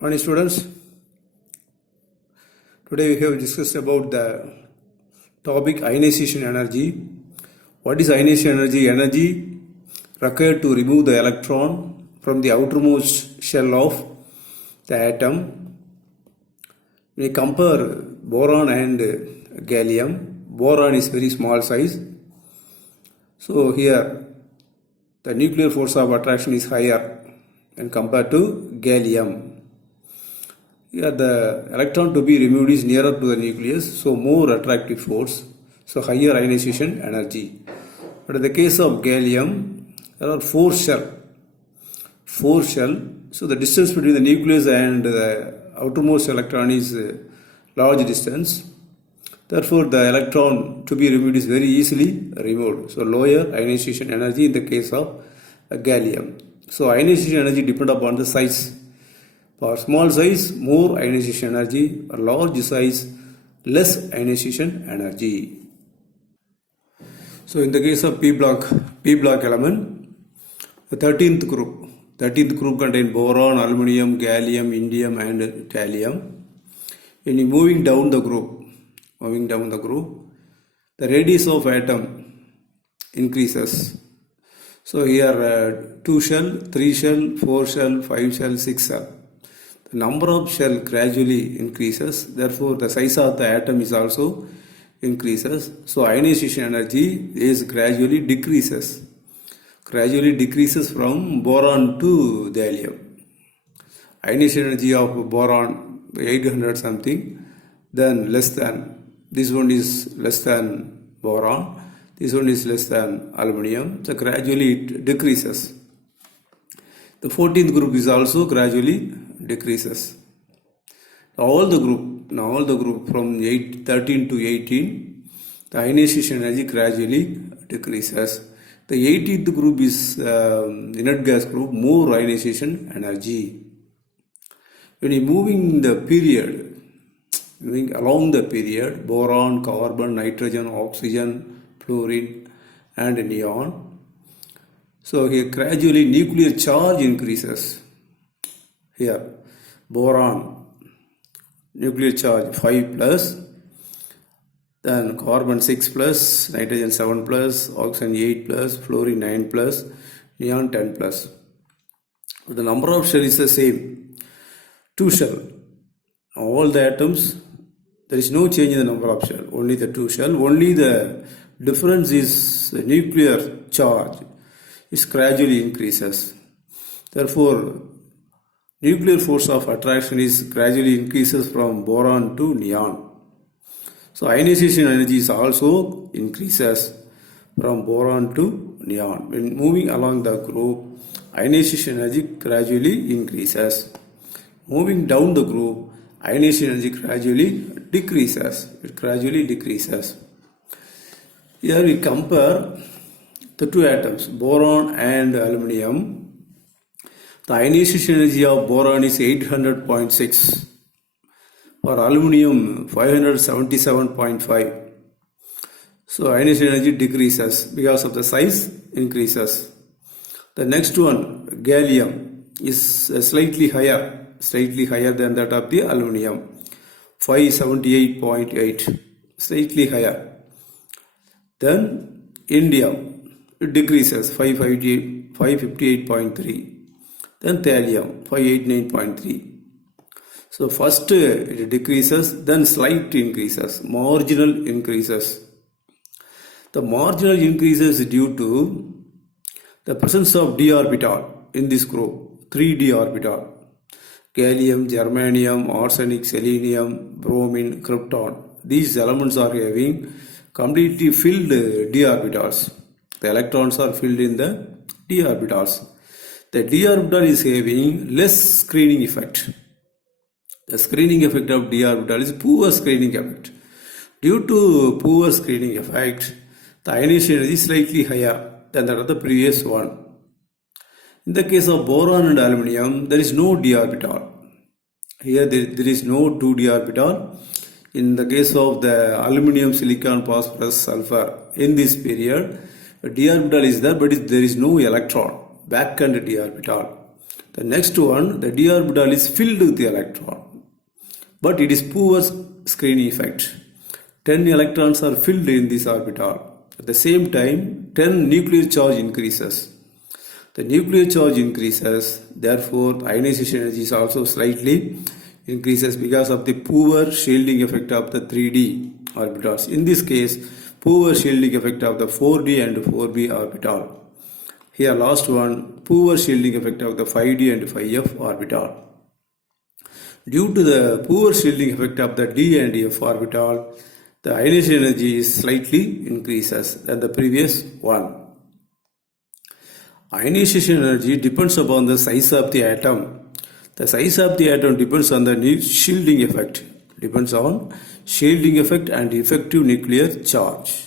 Morning students, today we have discussed about the topic ionization energy. What is ionization energy? Energy required to remove the electron from the outermost shell of the atom. We compare boron and gallium. Boron is very small size. So here the nuclear force of attraction is higher when compared to gallium. Here the electron to be removed is nearer to the nucleus, so more attractive force, so higher ionization energy. But in the case of gallium, there are four shell, so the distance between the nucleus and the outermost electron is large distance. Therefore, the electron to be removed is very easily removed. So lower ionization energy in the case of gallium. So ionization energy depends upon the size. For small size, more ionization energy. For large size, less ionization energy. So in the case of P block element, the 13th group contains boron, aluminum, gallium, indium and thallium. When you moving down the group, the radius of atom increases. So here 2 shell, 3 shell, 4 shell, 5 shell, 6 shell. The number of shell gradually increases, therefore the size of the atom is also increases. So ionization energy is gradually decreases from boron to gallium. Ionization energy of boron 800 something, then less than, this one is less than boron, this one is less than aluminum, so gradually it decreases. The 14th group is also gradually decreases. All the group from 13 to 18, the ionization energy gradually decreases. The 18th group is inert gas group, more ionization energy. When you moving along the period, boron, carbon, nitrogen, oxygen, fluorine and neon. So here gradually nuclear charge increases. Here boron, nuclear charge 5 plus, then carbon 6 plus, nitrogen 7 plus, oxygen 8 plus, fluorine 9 plus, neon 10 plus. The number of shells is the same, 2 shell. All the atoms, there is no change in the number of shell, only the 2 shell. Only the difference is the nuclear charge is gradually increases. Therefore, nuclear force of attraction is gradually increases from boron to neon. So ionization energy is also increases from boron to neon. When moving along the group, ionization energy gradually increases. Moving down the group, ionization energy gradually decreases. It gradually decreases. Here we compare the two atoms, boron and aluminum. The ionization energy of boron is 800.6. For aluminum 577.5. So ionization energy decreases because of the size increases. The next one, gallium, is slightly higher than that of the aluminum, 578.8, slightly higher. Then indium, it decreases, 558.3. Then thallium, 589.3. So first it decreases, then slight increases, marginal increases. The marginal increases due to the presence of d orbital in this group, 3d orbital. Gallium, germanium, arsenic, selenium, bromine, krypton. These elements are having completely filled d orbitals. The electrons are filled in the d orbitals. The d orbital is having less screening effect. The screening effect of d orbital is poor screening effect. Due to poor screening effect, the ionization energy is slightly higher than that of the previous one. In the case of boron and aluminum, there is no d orbital. Here there is no 2d orbital. In the case of the aluminum, silicon, phosphorus, sulfur, in this period, d orbital is there, but there is no electron, vacant d orbital. The next one, the d orbital is filled with the electron, but it is poor screening effect. 10 electrons are filled in this orbital. At the same time, 10 nuclear charge increases. The nuclear charge increases, therefore the ionization energy is also slightly increases because of the poor shielding effect of the 3d orbitals. In this case, poor shielding effect of the 4d and 4b orbital. Here last one, poor shielding effect of the 5d and 5f orbital. Due to the poor shielding effect of the d and f orbital, the ionization energy is slightly increases than the previous one. Ionization energy depends upon the size of the atom. The size of the atom depends on the shielding effect. Depends on shielding effect and effective nuclear charge.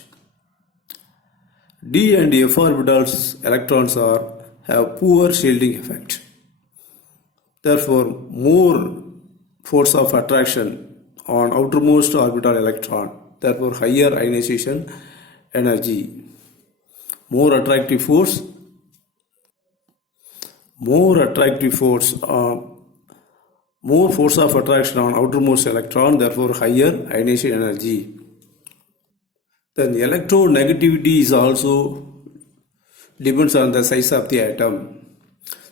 D and F orbitals electrons have poor shielding effect. Therefore, more force of attraction on outermost orbital electron. Therefore, higher ionization energy. More attractive force. More force of attraction on outermost electron, therefore higher ionization energy. Then electronegativity is also depends on the size of the atom.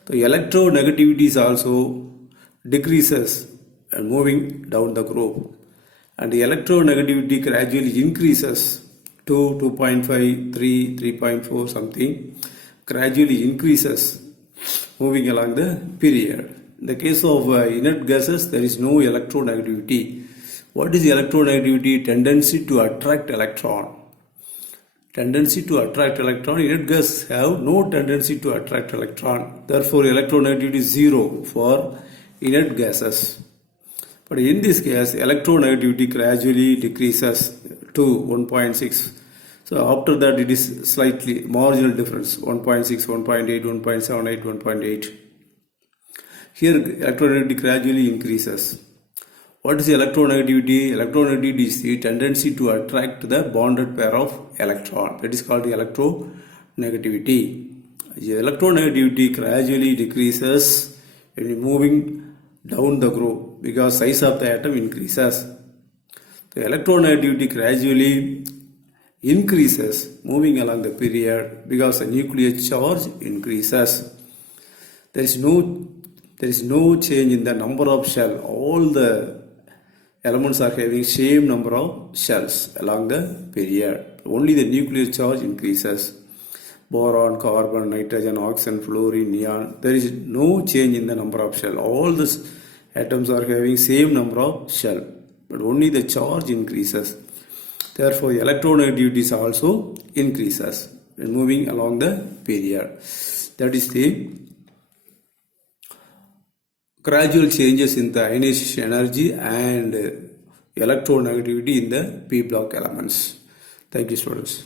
The electronegativity is also decreases and moving down the group, and the electronegativity gradually increases to 2.5, 3, 3.4 something, gradually increases moving along the period. In the case of inert gases, there is no electronegativity. What is electronegativity? Tendency to attract electron. Tendency to attract electron. Inert gases have no tendency to attract electron. Therefore, electronegativity is 0 for inert gases. But in this case, electronegativity gradually decreases to 1.6. So after that, it is slightly marginal difference, 1.6, 1.8, 1.78, 1.8. Here electronegativity gradually increases. What is electronegativity? Electronegativity is the tendency to attract the bonded pair of electron. That is called electronegativity. Electronegativity gradually decreases when moving down the group because size of the atom increases. The electronegativity gradually increases moving along the period because the nuclear charge increases. There is no change in the number of shells. All the elements are having same number of shells along the period. Only the nuclear charge increases. Boron, carbon, nitrogen, oxygen, fluorine, neon. There is no change in the number of shells. All the atoms are having same number of shells, but only the charge increases. Therefore, electronegativity also increases when moving along the period. That is the gradual changes in the ionization energy and electronegativity in the p block elements. Thank you, students.